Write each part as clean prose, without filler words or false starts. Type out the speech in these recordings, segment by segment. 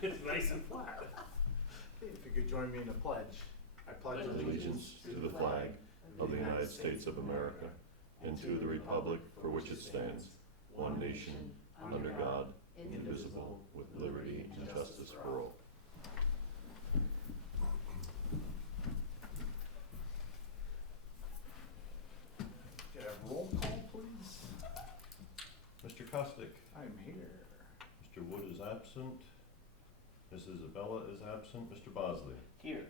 It's nice and flat. If you could join me in a pledge. I pledge Allegiance to the flag of the United States of America and to the republic for which it stands, one nation, under God, indivisible, with liberty and justice for all. Get a roll call, please. Mr. Costick. I'm here. Mr. Wood is absent. Mrs. Abella is absent. Mr. Bosley. Here.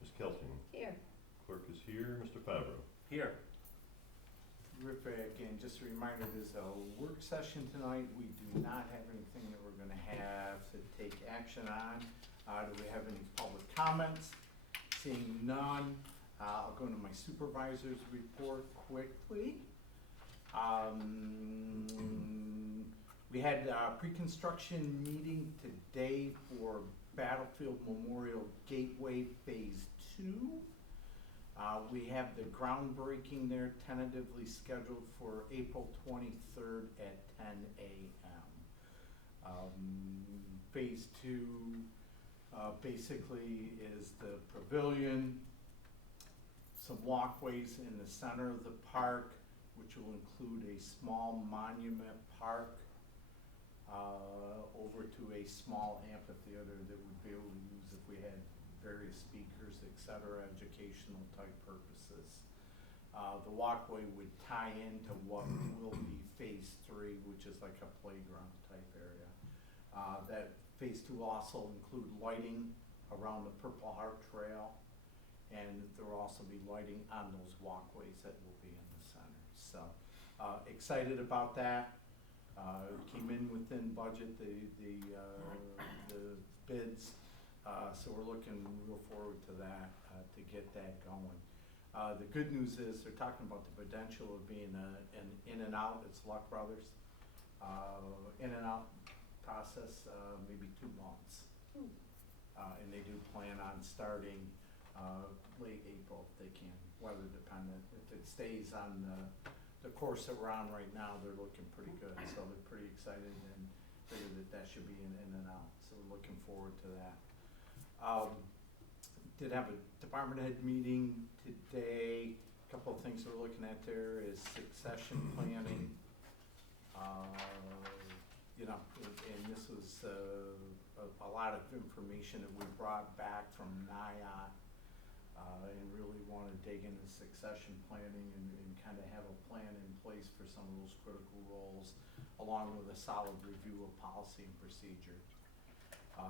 Ms. Kelting. Here. Clerk is here. Mr. Favreau. Here. Rick, again, just a reminder, there's a work session tonight. We do not have anything that we're gonna have to take action on. Do we have any public comments? Seeing none, I'll go into my supervisor's report quickly. We had a pre-construction meeting today for Battlefield Memorial Gateway Phase 2. We have the groundbreaking there tentatively scheduled for April 23rd at 10 a.m. Phase 2 basically is the pavilion, some walkways in the center of the park, which will include a small monument park, over to a small amphitheater that we'd be able to use if we had various speakers, et cetera, educational type purposes. The walkway would tie into what will be Phase 3, which is like a playground type area. That Phase 2 also include lighting around the Purple Heart Trail, and there will also be lighting on those walkways that will be in the center. So, excited about that. Came in within budget, the bids, so we're looking real forward to that, to get that going. The good news is they're talking about the potential of being an in and out, it's Luck Brothers, in and out process, maybe 2 months. And they do plan on starting late April if they can, weather dependent. If it stays on the course that we're on right now, they're looking pretty good, so they're pretty excited and figure that should be an in and out, so we're looking forward to that. Did have a department head meeting today. A couple of things we're looking at there is succession planning. You know, and this was a lot of information that we brought back from NIOT, and really want to dig into succession planning and kind of have a plan in place for some of those critical roles, along with a solid review of policy and procedure.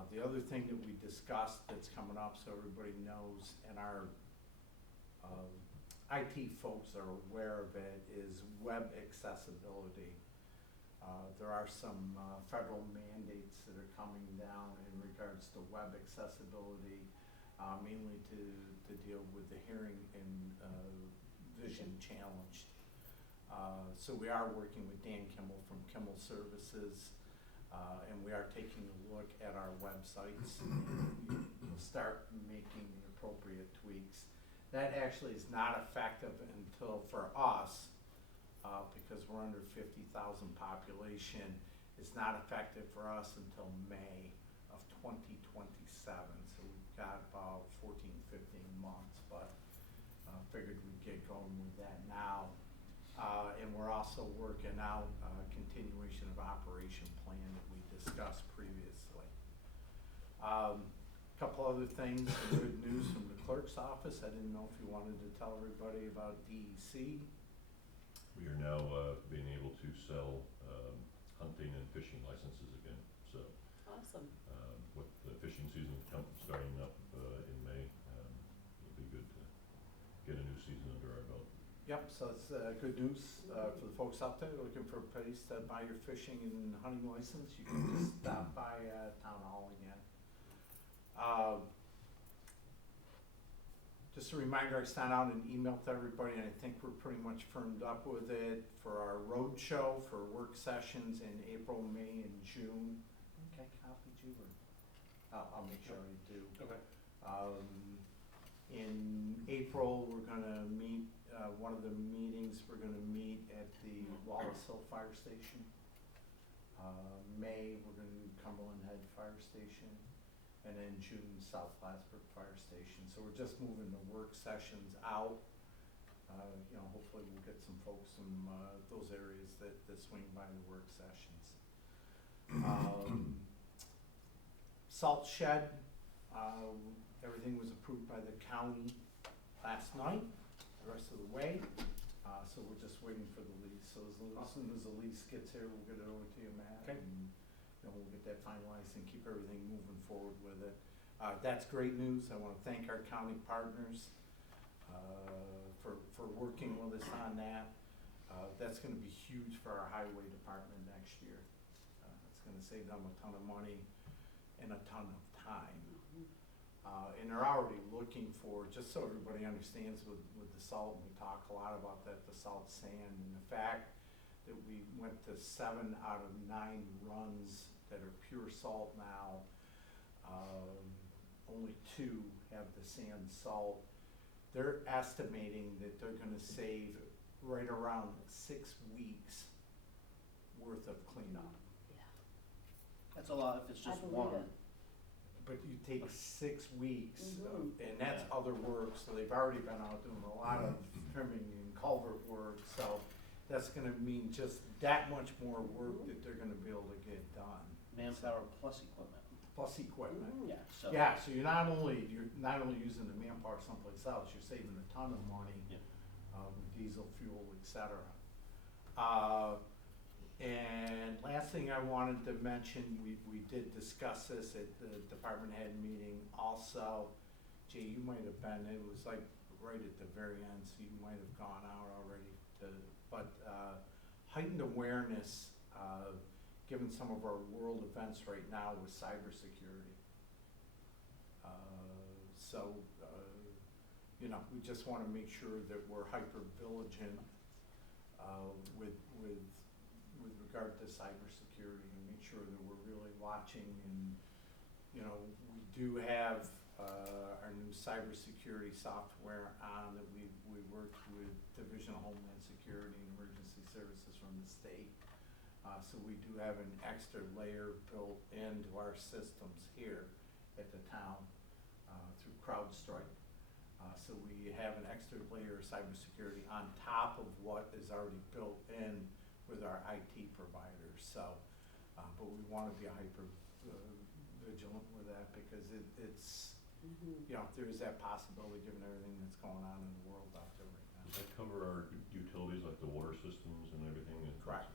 The other thing that we discussed that's coming up, so everybody knows, and our IT folks are aware of it, is web accessibility. There are some federal mandates that are coming down in regards to web accessibility, mainly to deal with the hearing and vision challenged. So we are working with Dan Kimmel from Kimmel Services, and we are taking a look at our websites. We'll start making the appropriate tweaks. That actually is not effective until, for us, because we're under 50,000 population, it's not effective for us until May of 2027. So we've got about 14, 15 months, but figured we'd get going with that now. And we're also working out a continuation of operation plan that we discussed previously. Couple other things, some good news from the clerk's office. I didn't know if you wanted to tell everybody about DEC. We are now being able to sell hunting and fishing licenses again. So Awesome. with the fishing season starting up in May, it'll be good to get a new season under our belt. Yep, so it's good news for the folks out there looking for a place to buy your fishing and hunting license. You can just stop by Town Hall again. Just a reminder, I sent out an email to everybody, and I think we're pretty much firmed up with it for our road show for work sessions in April, May, and June. I think I copied you, or I'll make sure I do. Okay. In April, we're gonna meet, one of the meetings, we're gonna meet at the Wallace Hill Fire Station. May, we're gonna do Cumberland Head Fire Station, and then June, South Plattsburgh Fire Station. So we're just moving the work sessions out. You know, hopefully we'll get some folks from those areas that swing by the work sessions. Salt shed, everything was approved by the county last night, the rest of the way. So we're just waiting for the lease. So as soon as the lease gets here, we'll get it over to you, Matt. Okay. And, you know, we'll get that finalized and keep everything moving forward with it. That's great news. I wanna thank our county partners, for working with us on that. That's gonna be huge for our highway department next year. It's gonna save them a ton of money and a ton of time. And they're already looking for, just so everybody understands with the salt, we talk a lot about that, the salt sand, and the fact that we went to 7 out of 9 runs that are pure salt now. Only 2 have the sand salt. They're estimating that they're gonna save right around 6 weeks worth of cleanup. That's a lot if it's I just believe one. it. But you take 6 weeks, Mhm. and that's other work, so they've already been out doing a lot of trimming and culvert work, so that's gonna mean just that much more work that they're gonna be able to get done, Manpower plus equipment. plus equipment. Mhm. Yeah, so. Yeah, so you're not only using the manpower someplace else, you're saving a ton of money, Yeah. with diesel fuel, et cetera. And last thing I wanted to mention, we did discuss this at the department head meeting also. Jay, you might have been, it was like right at the very end, so you might have gone out already but heightened awareness, given some of our world events right now with cybersecurity. You know, we just wanna make sure that we're hyper vigilant, with regard to cybersecurity, and make sure that we're really watching. And, you know, we do have, our new cybersecurity software on that we worked with Division of Homeland Security and Emergency Services from the state. So we do have an extra layer built into our systems here at the town, through CrowdStrike. So we have an extra layer of cybersecurity on top of what is already built in with our IT providers. So, but we wanna be hyper vigilant with that, because it's, Mhm. you know, there is that possibility given everything that's going on in the world out there right now. Does that cover our utilities, like the water systems and everything? Correct.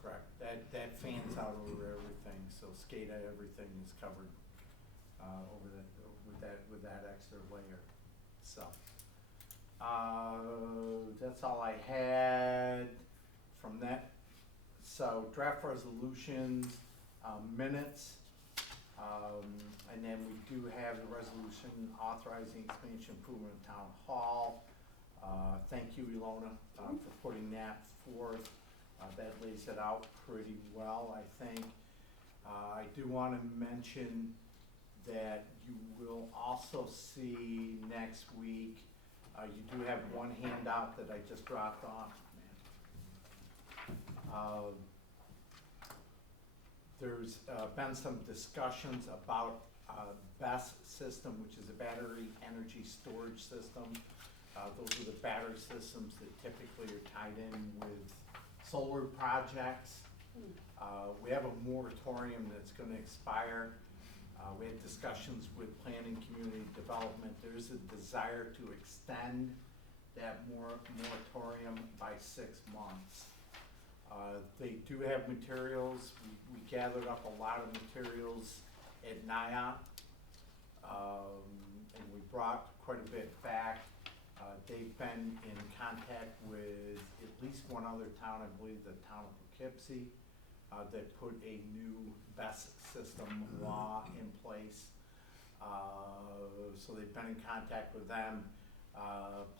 Correct. That fans out over everything, so SCADA, everything is covered, over with that extra layer, so. That's all I had from that. So draft resolutions, minutes, and then we do have the resolution authorizing expansion improvement of town hall. Thank you, Ilona, for putting that forth. That lays it out pretty well, I think. I do wanna mention that you will also see next week, you do have one handout that I just dropped off. There's been some discussions about BESS system, which is a battery energy storage system. Those are the battery systems that typically are tied in with solar projects. We have a moratorium that's gonna expire. We had discussions with planning community development. There's a desire to extend that moratorium by 6 months. They do have materials. We gathered up a lot of materials at NIOP, and we brought quite a bit back. They've been in contact with at least one other town, I believe the town of Poughkeepsie, that put a new BESS system law in place. So they've been in contact with them.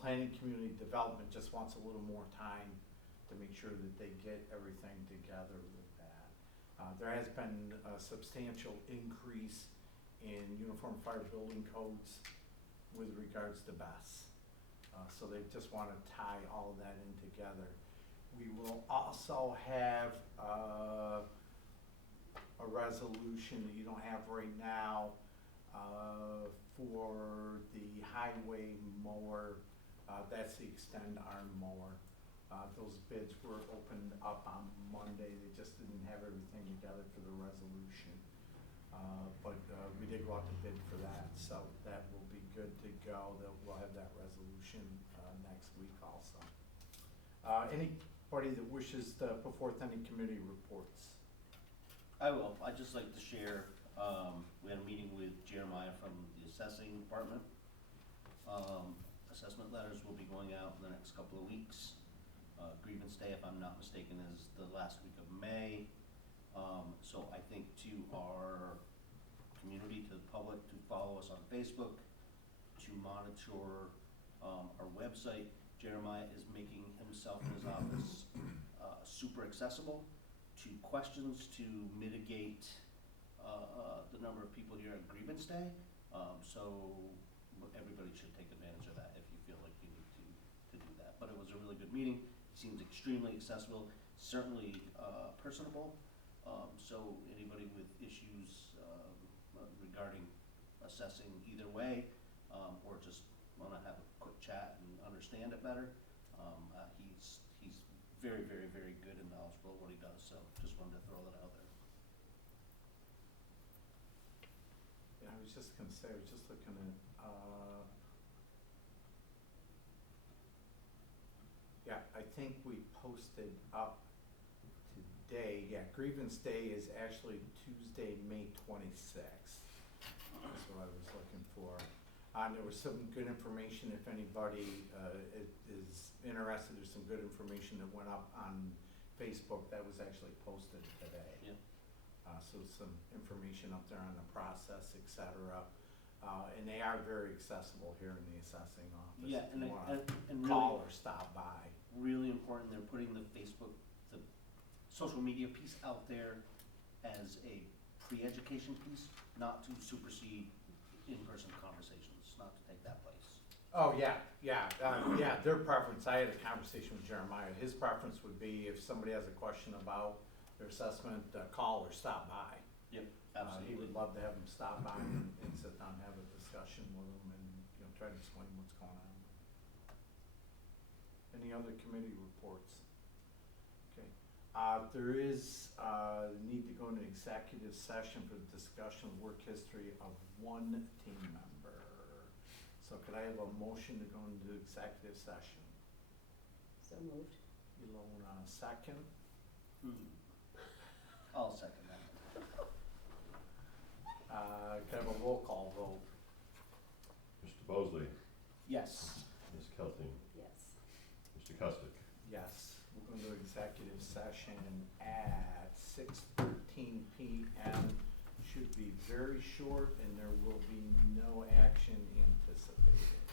Planning community development just wants a little more time to make sure that they get everything together with that. There has been a substantial increase in uniform fire building codes with regards to BESS. So they just wanna tie all of that in together. We will also have, a resolution that you don't have right now, for the highway mower, that's the extend arm mower. Those bids were opened up on Monday, they just didn't have everything together for the resolution. But we did go out to bid for that, so that will be good to go, that we'll have that resolution, next week also. Anybody that wishes to put forth any committee reports? I will. I'd just like to share, we had a meeting with Jeremiah from the assessing department. Assessment letters will be going out in the next couple of weeks. Grievance day, if I'm not mistaken, is the last week of May. So I think to our community, to the public, to follow us on Facebook, to monitor our website. Jeremiah is making himself and his office super accessible to questions to mitigate the number of people here on Grievance Day. So everybody should take advantage of that if you feel like you need to do that. But it was a really good meeting. He seems extremely accessible, certainly personable. So anybody with issues regarding assessing either way, or just want to have a quick chat and understand it better, he's very, very, very good and knowledgeable at what he does. So just wanted to throw that out there. Yeah, I was just gonna say, I was just looking at, yeah, I think we posted up today, yeah, Grievance Day is actually Tuesday, May 26th. That's what I was looking for. There was some good information, if anybody is interested, there's some good information that went up on Facebook that was actually posted today. Yeah. So some information up there on the process, et cetera. And they are very accessible here in the assessing office. Yeah, if you wanna and call really, or stop by. really important, they're putting the Facebook, the social media piece out there as a pre-education piece, not to supersede in-person conversations, not to take that place. Oh, yeah, yeah, their preference, I had a conversation with Jeremiah, his preference would be if somebody has a question about their assessment, call or stop by. Yep, He absolutely. would love to have them stop by and sit down and have a discussion with them and, try to explain what's going on. Any other committee reports? Okay, there is, need to go into executive session for the discussion of work history of one team member. So could I have a motion to go into executive session? So moved. Ilona, second. I'll second that. Could I have a roll call vote? Mr. Bosley, Yes. Ms. Kelting, Yes. Mr. Kustick. Yes, we're going to executive session at 6:13 PM. Should be very short and there will be no action anticipated.